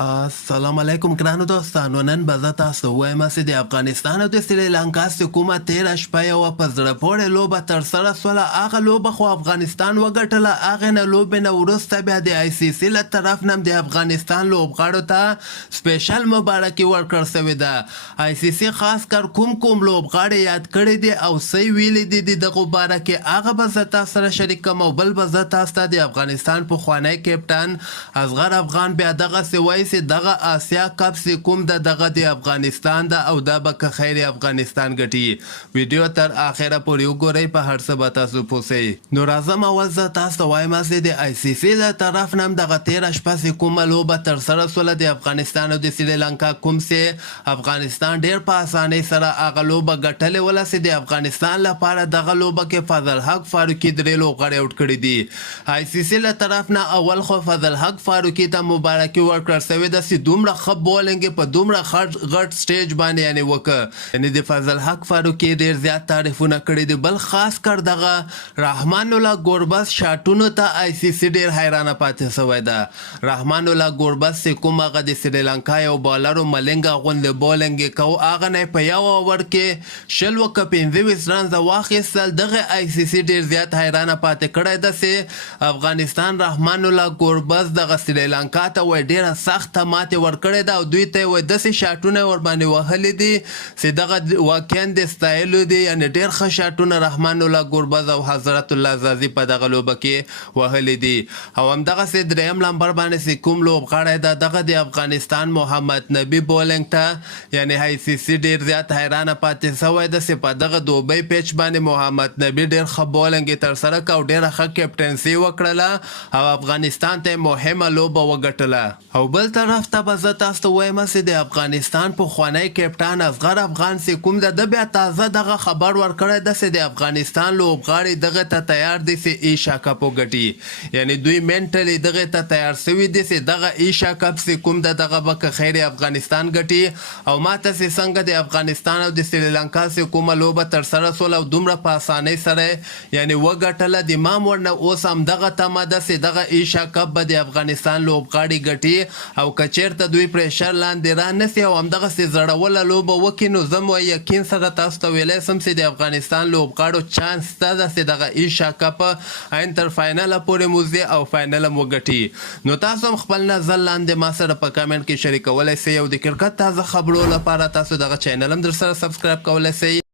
السلام علیکم ګرانو دوستانو. نن به زه تاسو وایم چې د افغانستان او د سریلانکا حکومت تېره شپه یوه په زړه پورې لوبه ترسره سوله. هغه لوبه خو افغانستان وګټله. هغې نه لوبې نه وروسته بیا د آی سی سي له طرف نه د افغانستان لوبغاړو ته سپیشل مبارکي ورکړل سوې ده. آی سی سي خاص کر کوم لوبغاړي یاد کړي دي او څه ویلي دي د دغو باره کې هغه به زه تاسو سره شریکوم او بل به زه تاسو ته د افغانستان پخوانی کیپټن اصغر افغان بیا دغسې وایي چې دغه آسیا کپ چې کوم ده دغه د افغانستان ده او دا به که خیر افغانستان ګټي. ویډیو تر آخره پورې وګورئ، په هر څه به تاسو پوهیږئ. نو راځم اول زه تاسو ته وایم چې د آی سی سي له طرف نه هم دغه تېره شپه چې کومه لوبه ترسره سوله د افغانستان او د سریلانکا کوم چې افغانستان ډېر په اسانۍ سره هغه لوبه ګټلې وله چې د افغانستان لپاره دغه لوبه کې فضل حق فاروقي 3 لوبغاړي آوټ کړي دي. آی سی سي له طرف نه اول خو فضل حق فاروقي ته مبارکي ورکړل سوې ده چې دومره ښه بولنګ یې په دومره غټ سټیج باندې یعنې وکړه. یعنې د فضل حق فاروقي ډېر زیات تعریفونه کړي دي. بل خاص کر دغه رحمان الله ګوربز شاټونو ته آی سی سي ډېر حیرانه پاتې سوی ده. رحمان الله ګوربز چې کوم هغه د سریلانکا یو بالر ملنګه غوندې بولنګ یې کوو، هغه نه یې په یو اوور کې 20 وکه 25 رنزه واخیستل. دغه آی سی سي ډېر زیات حیرانه پاتې کړی ده چې افغانستان رحمان الله ګوربز دغه سریلانکا ته وایي ډېره سخته ماتې ورکړې ده او دوی ته یې وایي داسې شاټونه ورباندې وهلي دي چې دغه واقعا د ستایلو دي. یعنې ډېر ښه شاټونه رحمان الله ګوربز او حضرت الله زازي په دغه لوبه کې وهلي دي. او همدغسې دریم نمبر باندې چې کوم لوبغاړی ده دغه د افغانستان محمد نبي بولنګ ته یعنې آی سی سي ډېر زیات حیرانه پاتې سوی ده چې په دغه دوبۍ پیچ باندې محمد نبي ډېر ښه بولنګ یې ترسره کړه او ډېره ښه کیپټنسي وکړله او افغانستان ته مهمه لوبه وګټله. او بل طرف ته به زه تاسو ته وایم چې د افغانستان پخوانی کیپټن اصغر افغان چې کوم ده د بیا تازه دغه خبر ورکړی ده چې د افغانستان لوبغاړي دغه ته تیار دي چې ایشا کپ وګټي. یعنې دوی مینټلي دغه ته تیار سوي دي چې دغه ایشا کپ چې کوم ده دغه به که خیر افغانستان ګټي. او ماته چې څنګه د افغانستان او د سریلانکا چې کومه لوبه ترسره سوله او دومره په اسانۍ سره یعنې وګټله، د ما ورنه اوس همدغه تمه ده چې دغه ایشا کپ به د افغانستان لوبغاړي ګټي او که چېرته دوی پریشر لاندې را نسي او همدغسې زړوله لوبه وکړي نو زه مو یقین سره تاسو ته ویلی سم چې د افغانستان لوبغاړو چانس شته ده چې دغه ایشا کپ عین تر فاینله پورې موځي او فاینل هم وګټي. نو تاسو هم خپل نظر لاندې ما سره په کامنټ کې شریکولی سئ او د کرکټ تازه خبرو لپاره تاسو دغه چینل هم در سره سبسکرایب کولی سئ.